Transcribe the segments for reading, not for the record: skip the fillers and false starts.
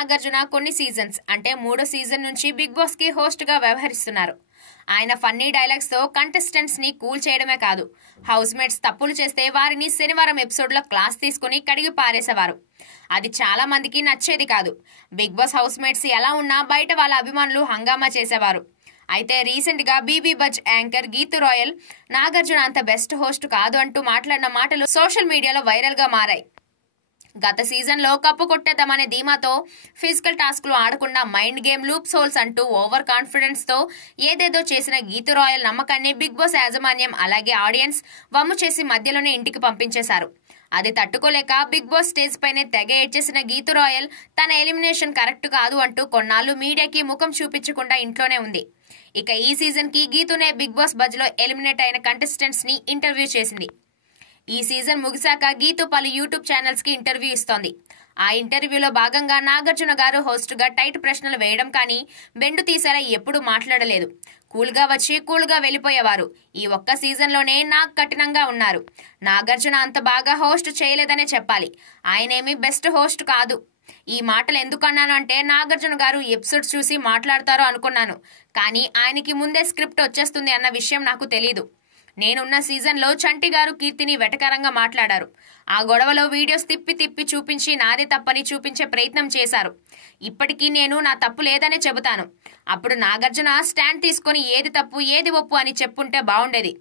నాగార్జున కొన్ని సీజన్స్ అంటే 3వ సీజన్ నుంచి బిగ్ బాస్ కి హోస్ట్ గా వ్యవహరిస్తున్నారు. ఆయన ఫన్నీ డైలాగ్స్ తో కంటెస్టెంట్స్ ని కూల్ చేయడమే కాదు, హౌస్ మేట్స్ తప్పులు చేస్తే వారిని శనివారం ఎపిసోడ్ లో క్లాస్ తీసుకుని కడిగి పారేసేవారు. అది చాలా మందికి నచ్చేది కాదు. బిగ్ బాస్ హౌస్ మేట్స్ ఎలా ఉన్నా బయట వాళ్ళ అభిమానులు హంగామా చేసేవారు. అయితే రీసెంట్ గా BB buzz anchor Geetu Royal Nagarjuna అంత బెస్ట్ హోస్ట్ కాదు అంటూ మాట్లాడిన మాటలు సోషల్ మీడియాలో వైరల్ గా మారాయి. గత సీజన్ లో కప్పు కొట్టేద్దామనే ధీమాతో ఫిజికల్ టాస్క్లు ఆడకుండా మైండ్ గేమ్ లూప్ సోల్స్ అంటూ ఓవర్ కాన్ఫిడెన్స్ తో ఏదేదో చేసిన గీతు రాయల్ నమ్మకాన్ని బిగ్ బాస్ యాజమాన్యం అలాగే ఆడియన్స్ వమ్ము చేసి మధ్యలోనే ఇంటికి పంపించేశారు. అది తట్టుకోలేక బిగ్ బాస్ స్టేజ్ పైనే తెగ ఏడ్చేసిన గీతు రాయల్ తన ఎలిమినేషన్ కరెక్ట్ కాదు అంటూ కొన్నాళ్లు మీడియాకి ముఖం చూపించకుండా ఇంట్లోనే ఉంది. ఇక ఈ సీజన్ కి గీతునే బిగ్ బాస్ బజ్ లో ఎలిమినేట్ అయిన కంటెస్టెంట్స్ ని ఇంటర్వ్యూ చేసింది. ఈ సీజన్ ముగిశాక గీతు పలు యూట్యూబ్ ఛానల్స్ కి ఇంటర్వ్యూ ఇస్తోంది. ఆ ఇంటర్వ్యూలో భాగంగా నాగార్జున గారు హోస్ట్ గా టైట్ ప్రశ్నలు వేయడం కానీ బెండు తీసేలా ఎప్పుడూ మాట్లాడలేదు. కూల్ గా వచ్చి కూల్ గా వెళ్లిపోయేవారు. ఈ ఒక్క సీజన్ లోనే నాకు కఠినంగా ఉన్నారు. నాగార్జున అంత బాగా హోస్ట్ చేయలేదనే చెప్పాలి. ఆయనేమి బెస్ట్ హోస్ట్ కాదు. ఈ మాటలు ఎందుకు అన్నాను అంటే నాగార్జున గారు ఎపిసోడ్స్ చూసి మాట్లాడతారో అనుకున్నాను, కానీ ఆయనకి ముందే స్క్రిప్ట్ వచ్చేస్తుంది అన్న విషయం నాకు తెలీదు. నేనున్న సీజన్ లో చంటి గారు కీర్తిని వెటకారంగా మాట్లాడారు. ఆ గొడవలో వీడియోస్ తిప్పి తిప్పి చూపించి నాదే తప్పని చూపించే ప్రయత్నం చేశారు. ఇప్పటికీ నేను నా తప్పు లేదనే చెబుతాను. అప్పుడు నాగార్జున స్టాండ్ తీసుకుని ఏది తప్పు ఏది ఒప్పు అని చెప్పుంటే బాగుండేది.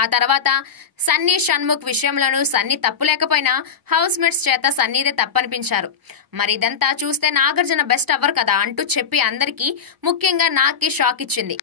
ఆ తర్వాత సన్నీ షణ్ముఖ్ విషయంలోనూ సన్నీ తప్పు లేకపోయినా హౌస్ మేట్స్ చేత సన్నీదే తప్పనిపించారు. మరి ఇదంతా చూస్తే నాగార్జున బెస్ట్ అవ్వరు కదా అంటూ చెప్పి అందరికీ ముఖ్యంగా నాకే షాక్ ఇచ్చింది.